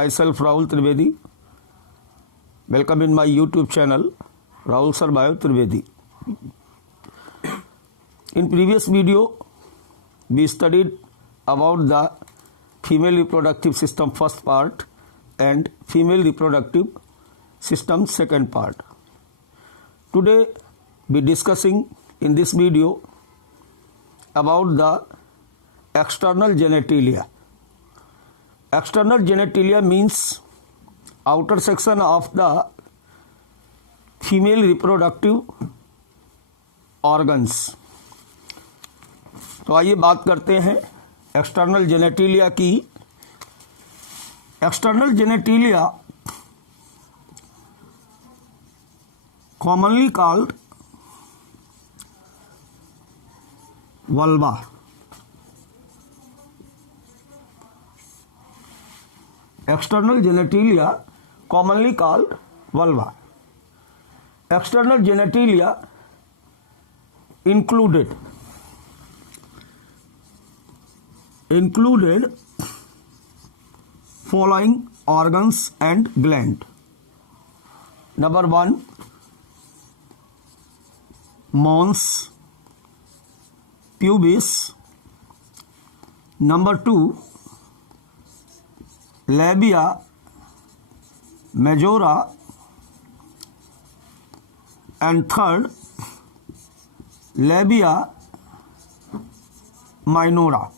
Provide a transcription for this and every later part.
myself Rahul Trivedi. Welcome in my YouTube channel Rahul Sir Bio Trivedi. In previous video we studied about the female reproductive system first part and female reproductive system second part. Today we discussing in this video about the external genitalia. External genitalia means outer section of the female reproductive organs. तो आइए बात करते हैं external genitalia की. External genitalia commonly called vulva. External genitalia commonly called vulva. External genitalia included following organs and gland. Number 1, mons pubis. Number 2, labia majora. And third, labia minora.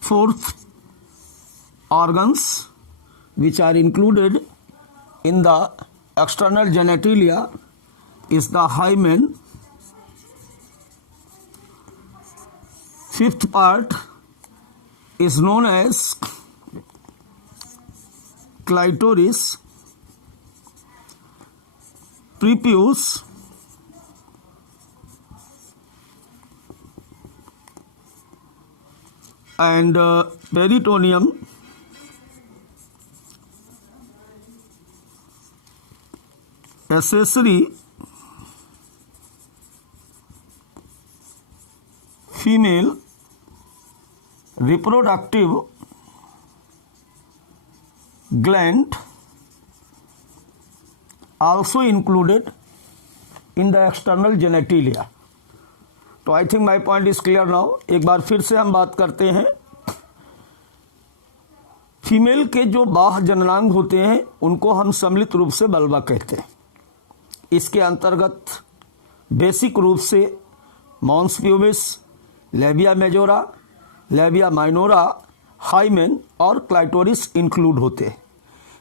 Fourth, organs which are included in the external genitalia is the hymen. Fifth part is known as clitoris, prepuce, and peritoneum. Accessory female reproductive gland also included in the external genitalia. तो I think my point is clear now. एक बार फिर से हम बात करते हैं. Female के जो बाह्य जननांग होते हैं उनको हम सम्मिलित रूप से वल्वा कहते हैं. इसके अंतर्गत बेसिक रूप से mons pubis, labia majora, labia minora, hymen और क्लाइटोरिस इंक्लूड होते हैं.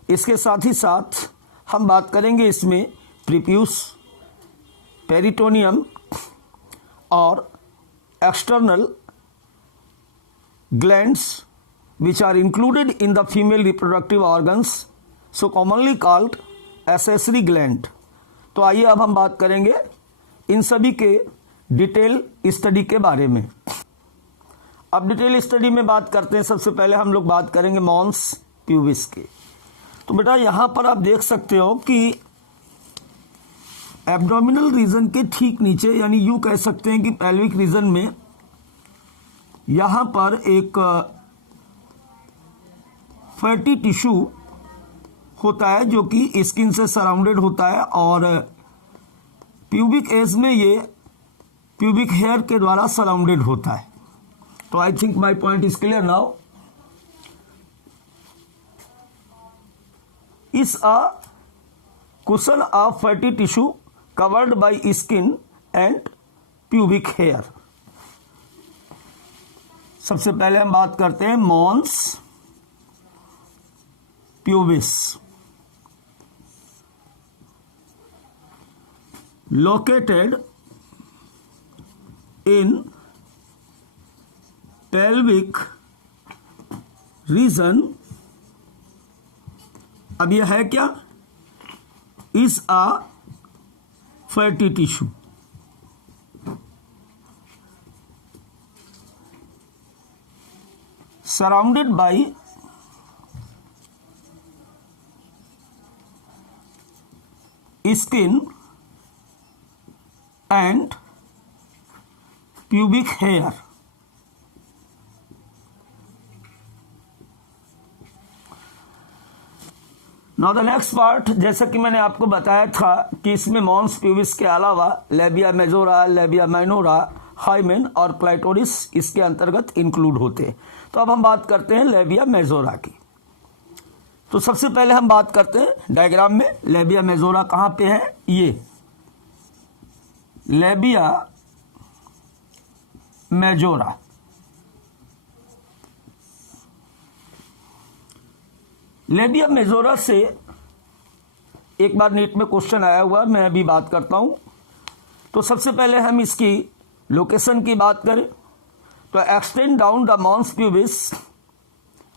इसके साथ ही साथ हम बात करेंगे इसमें प्रीप्यूस, पेरिटोनियम और external glands which are included in the female reproductive organs, so commonly called accessory gland. तो आइए अब हम बात करेंगे इन सभी के डिटेल स्टडी के बारे में. अब डिटेल स्टडी में बात करते हैं. सबसे पहले हम लोग बात करेंगे मॉन्स प्यूबिस के. तो बेटा यहाँ पर आप देख सकते हो कि एब्डोमिनल रीजन के ठीक नीचे, यानी यूँ कह सकते हैं कि पेल्विक रीजन में यहाँ पर एक फैटी टिश्यू होता है जो कि स्किन से सराउंडेड होता है और प्यूबिक एज में ये प्यूबिक हेयर के द्वारा सराउंडेड होता है. तो I think my point is clear now. Is a cushion of fatty tissue covered by skin and pubic hair. सबसे पहले हम बात करते हैं mons pubis. Located in pelvic region. अब यह है क्या? Is a fatty tissue. Surrounded by skin and pubic hair. Now the next part, जैसा कि मैंने आपको बताया था कि इसमें मॉन्स प्यूबिस के अलावा लेबिया मेजोरा, लेबिया माइनोरा, हाइमेन और क्लाइटोरिस इसके अंतर्गत इंक्लूड होते हैं। तो अब हम बात करते हैं लेबिया मेजोरा की। तो सबसे पहले हम बात करते हैं डायग्राम में लेबिया मेजोरा कहाँ पे है। ये लेबिया मेजोरा, लेबिया मेजोरा से एक बार नीट में क्वेश्चन आया हुआ, मैं अभी बात करता हूं। तो सबसे पहले हम इसकी लोकेशन की बात करें तो extend down the mons pubis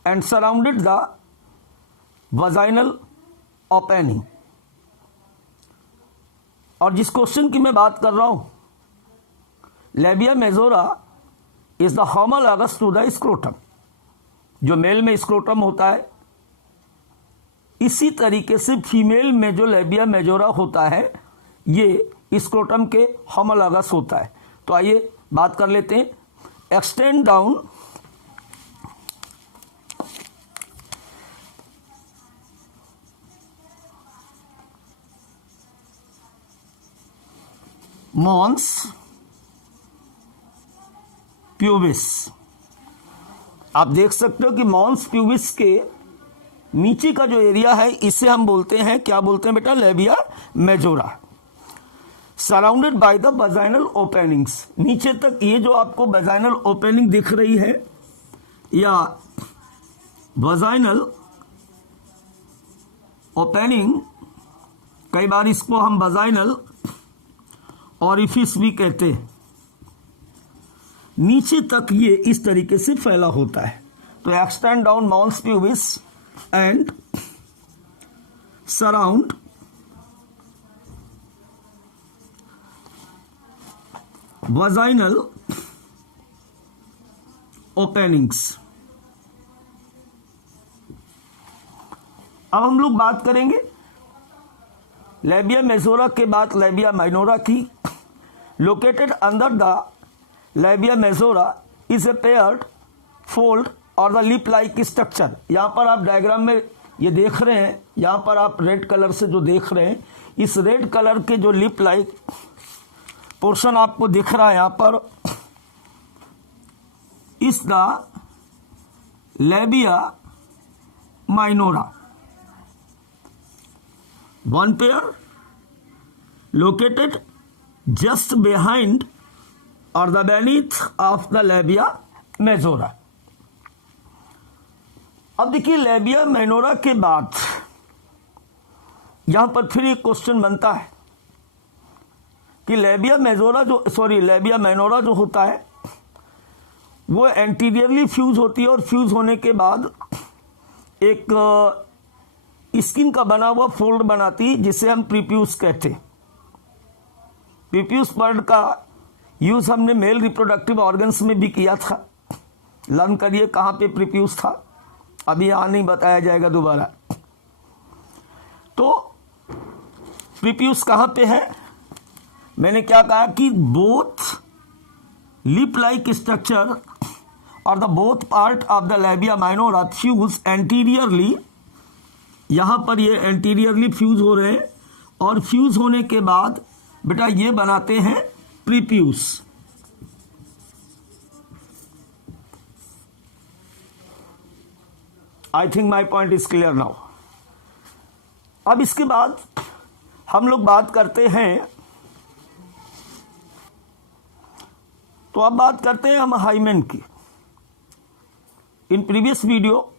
and surrounded the vaginal opening. और जिस क्वेश्चन की मैं बात कर रहा हूं, labia majora is the homologous to the scrotum. जो मेल में स्क्रोटम होता है, इसी तरीके से फीमेल में जो लेबिया मेजोरा होता है ये स्क्रोटम के होमोलॉगस होता है। तो आइए बात कर लेते हैं। Extend down mons pubis. आप देख सकते हो कि मॉन्स प्यूबिस के नीचे का जो एरिया है इसे हम बोलते हैं, क्या बोलते हैं बेटा, labia majora. Surrounded by the vaginal openings. नीचे तक ये जो आपको वजाइनल ओपनिंग दिख रही है या वजाइनल ओपनिंग, कई बार इसको हम वजाइनल ऑरिफिस भी कहते हैं, नीचे तक ये इस तरीके से फैला होता है। तो extend down mons pubis and surround vaginal openings। अब हम लोग बात करेंगे लेबिया मेजोरा के बाद लेबिया माइनोरा की। Located under the labia majora is a paired fold और द लिप लाइक स्ट्रक्चर। यहाँ पर आप डायग्राम में ये देख रहे हैं, यहाँ पर आप रेड कलर से जो देख रहे हैं, इस रेड कलर के जो लिप लाइक पोर्शन आपको दिख रहा है यहाँ पर, इस the labia minora one pair located just behind और the beneath of the labia majora. अब देखिए लेबिया माइनोरा के बाद यहां पर फिर एक क्वेश्चन बनता है कि लेबिया माइनोरा जो होता है वो एंटीरियरली फ्यूज होती है और फ्यूज होने के बाद एक स्किन का बना हुआ फोल्ड बनाती है जिसे हम प्रीप्यूस कहते हैं। प्रीप्यूस वर्ड का यूज हमने मेल रिप्रोडक्टिव ऑर्गन्स में भी किया था। लर्न करिए कहां पे प्रीप्यूस था, अभी यहां नहीं बताया जाएगा दोबारा। तो प्रीप्यूस कहां पे है, मैंने क्या कहा कि बोथ लिप लाइक स्ट्रक्चर और the both part of the labia minora fuse anteriorly. यहां पर ये एंटीरियरली फ्यूज हो रहे हैं और फ्यूज होने के बाद बेटा ये बनाते हैं prepuce. I think my point is clear now. अब इसके बाद हम लोग बात करते हैं, तो अब बात करते हैं हम हाइमेन की। इन प्रीवियस वीडियो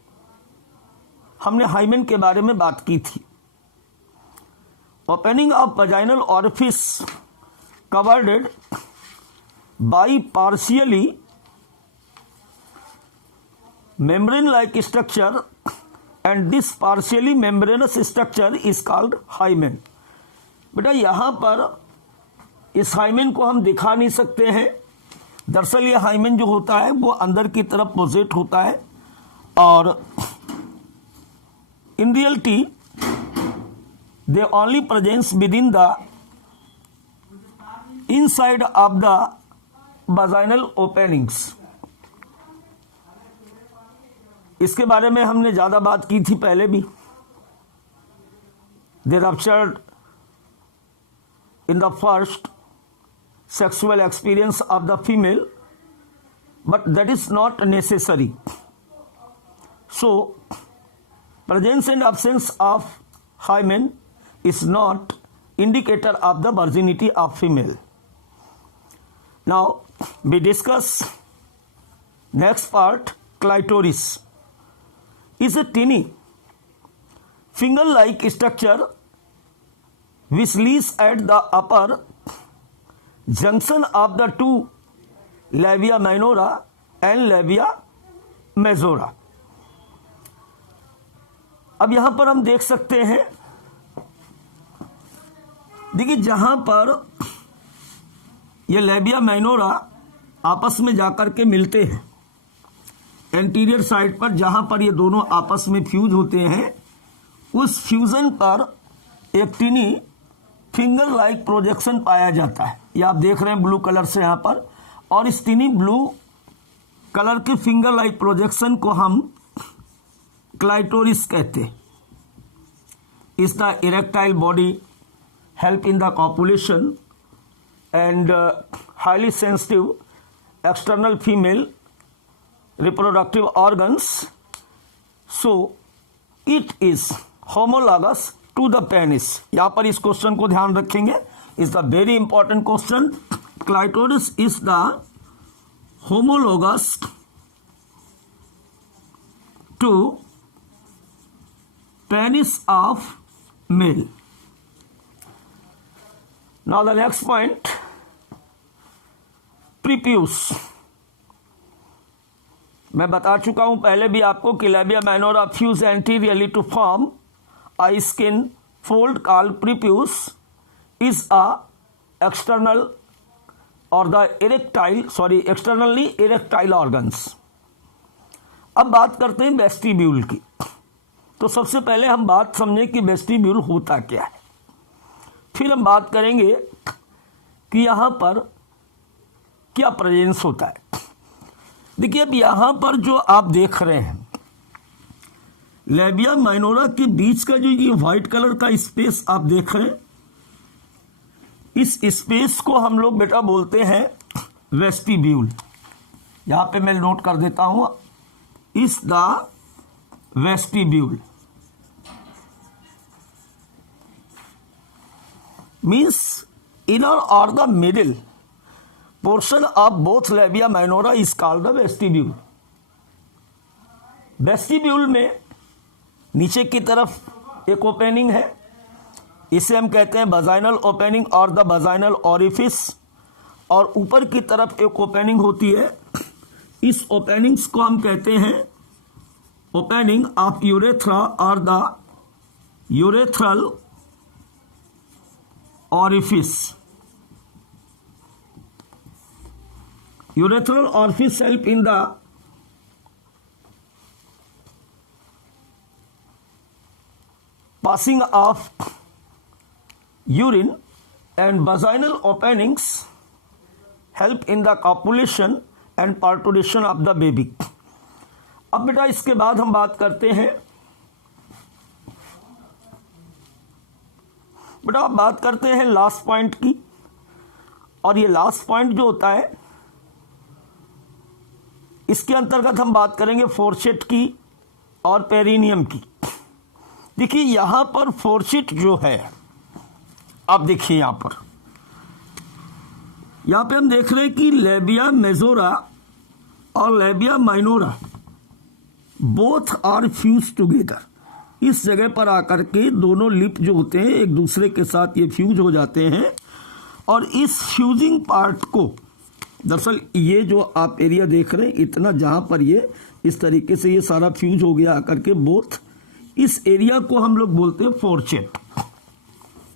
हमने हाइमेन के बारे में बात की थी। Opening of vaginal orifice covered by partially membrane like structure and this partially membranous structure is called hymen। बेटा यहां पर इस हाइमेन को हम दिखा नहीं सकते हैं। दरअसल ये हाइमेन जो होता है वो अंदर की तरफ पोजेट होता है और in reality they only presence with in the inside of the vaginal openings. इसके बारे में हमने ज़्यादा बात की थी पहले भी। they ruptured in the first sexual experience of the female, but that is not necessary. So presence and absence of hymen is not indicator of the virginity of female. Now we discuss next part. Clitoris is a tiny finger-like structure which lies at the upper junction of the two labia minora and labia majora. अब यहां पर हम देख सकते हैं, देखिए जहां पर ये लेबिया माइनोरा आपस में जाकर के मिलते हैं, एंटीरियर साइड पर जहां पर ये दोनों आपस में फ्यूज होते हैं, उस फ्यूजन पर एक टिनी फिंगर लाइक प्रोजेक्शन पाया जाता है। ये आप देख रहे हैं ब्लू कलर से यहां पर, और इस टिनी ब्लू कलर के फिंगर लाइक प्रोजेक्शन को हम क्लाइटोरिस कहते हैं। Is the erectile body help in the copulation and highly sensitive external female reproductive organs, so it is homologous to the penis. यहां पर इस क्वेश्चन को ध्यान रखेंगे, is the very important question. Clitoris is the homologous to penis of male. Now the next point, prepuce. मैं बता चुका हूं पहले भी आपको कि labia minora fuse anteriorly to form a skin fold called prepuce is a external or the externally erectile organs. अब बात करते हैं वेस्टिब्यूल की। तो सबसे पहले हम बात समझें कि वेस्टिब्यूल होता क्या है, फिर हम बात करेंगे कि यहां पर क्या प्रेजेंस होता है। देखिए अब यहां पर जो आप देख रहे हैं, लेबिया माइनोरा के बीच का जो ये व्हाइट कलर का स्पेस आप देख रहे हैं, इस स्पेस को हम लोग बेटा बोलते हैं वेस्टिब्यूल। यहां पे मैं नोट कर देता हूं, is the vestibule means inner or the middle portion of both labia minora is called the vestibule. Vestibule में नीचे की तरफ एक ओपनिंग है, इसे हम कहते हैं vaginal opening और the vaginal orifice, और ऊपर की तरफ एक ओपनिंग होती है, इस ओपनिंग्स को हम कहते हैं opening of urethra or the urethral orifice. Urethral orifice help in the passing of urine, and vaginal openings help in the copulation and parturition of the baby. अब बेटा इसके बाद हम बात करते हैं, बेटा अब बात करते हैं लास्ट पॉइंट की, और ये लास्ट पॉइंट जो होता है इसके अंतर्गत हम बात करेंगे फोर्सेट की और पेरिनियम की। देखिए यहां पर फोर्सेट जो है, आप देखिए यहां पे हम देख रहे हैं कि लेबिया मेजोरा और labia minora both are fuse together. इस जगह पर आकर के दोनों लिप जो होते हैं एक दूसरे के साथ ये फ्यूज हो जाते हैं, और इस फ्यूजिंग पार्ट को, दरअसल ये जो आप एरिया देख रहे हैं इतना, जहां पर ये इस तरीके से ये सारा फ्यूज हो गया आकर के बोथ, इस एरिया को हम लोग बोलते हैं फोर्सेट।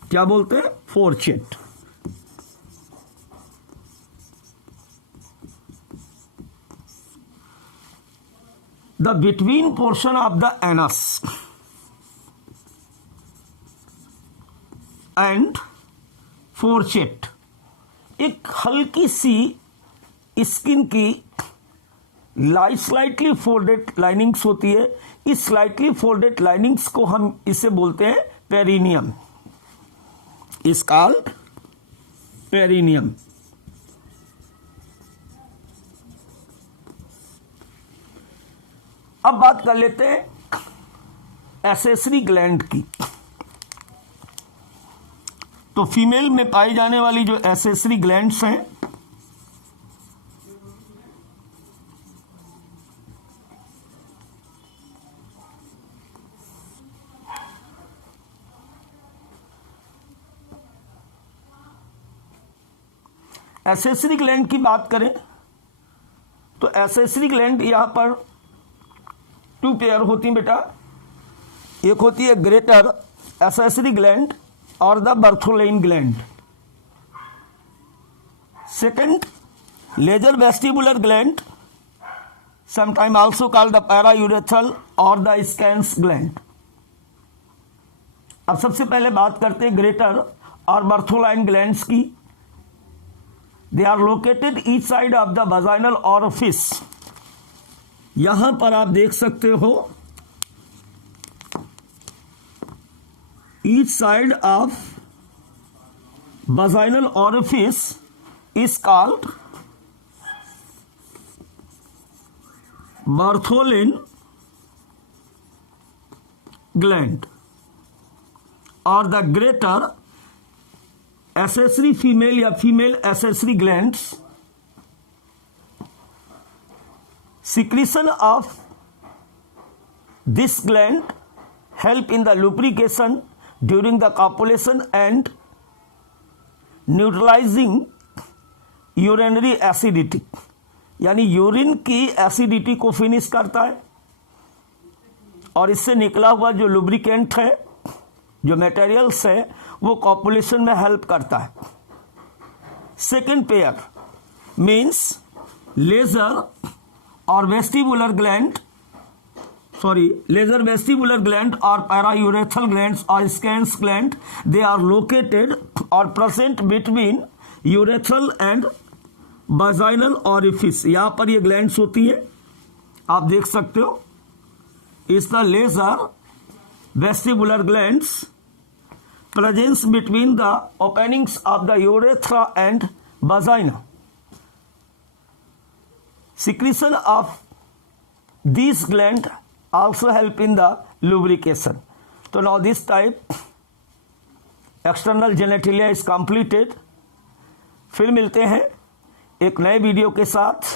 क्या बोलते हैं? फोर्सेट। The between portion of the anus and fourchette एक हल्की सी स्किन की स्लाइटली फोल्डेड लाइनिंग्स होती है। इस स्लाइटली फोल्डेड लाइनिंग्स को हम इसे बोलते हैं पेरिनियम, is called पेरिनियम। अब बात कर लेते हैं एसेसरी ग्लैंड की। तो फीमेल में पाई जाने वाली जो एसेसरी ग्लैंड्स हैं, एसेसरी ग्लैंड की बात करें तो एसेसरी ग्लैंड यहां पर 2 पेयर होती हैं बेटा। एक होती है ग्रेटर एसेसरी ग्लैंड और the Bartholin gland. Second, lesser vestibular gland, sometime also called the paraurethral और द स्कैंस ग्लैंड। अब सबसे पहले बात करते हैं ग्रेटर और बर्थोलाइन ग्लैंड्स की। They are located each side of the vaginal orifice. यहां पर आप देख सकते हो each side of vaginal orifice is called Bartholin gland और द ग्रेटर एसेसरी फीमेल या female accessory glands. Secretion of this gland help in the lubrication during the copulation and neutralizing urinary acidity, यानी urine की acidity को finish करता है और इससे निकला हुआ जो लुब्रिकेंट है, जो मटेरियल्स है, वो कॉपुलेशन में हेल्प करता है। सेकेंड पेयर मीन्स लेजर और vestibular gland, lesser vestibular gland और पैरायूरेथ्रल ग्लैंड्स और Skene's gland, they are located और present between urethral and vaginal orifice. यहां पर ये ग्लैंड्स होती है, आप देख सकते हो। Is the lesser vestibular glands presence between the openings of the urethra and vagina. Secretion of these gland also help in the lubrication. So now this type external genitalia is completed. फिर मिलते हैं एक नए video के साथ।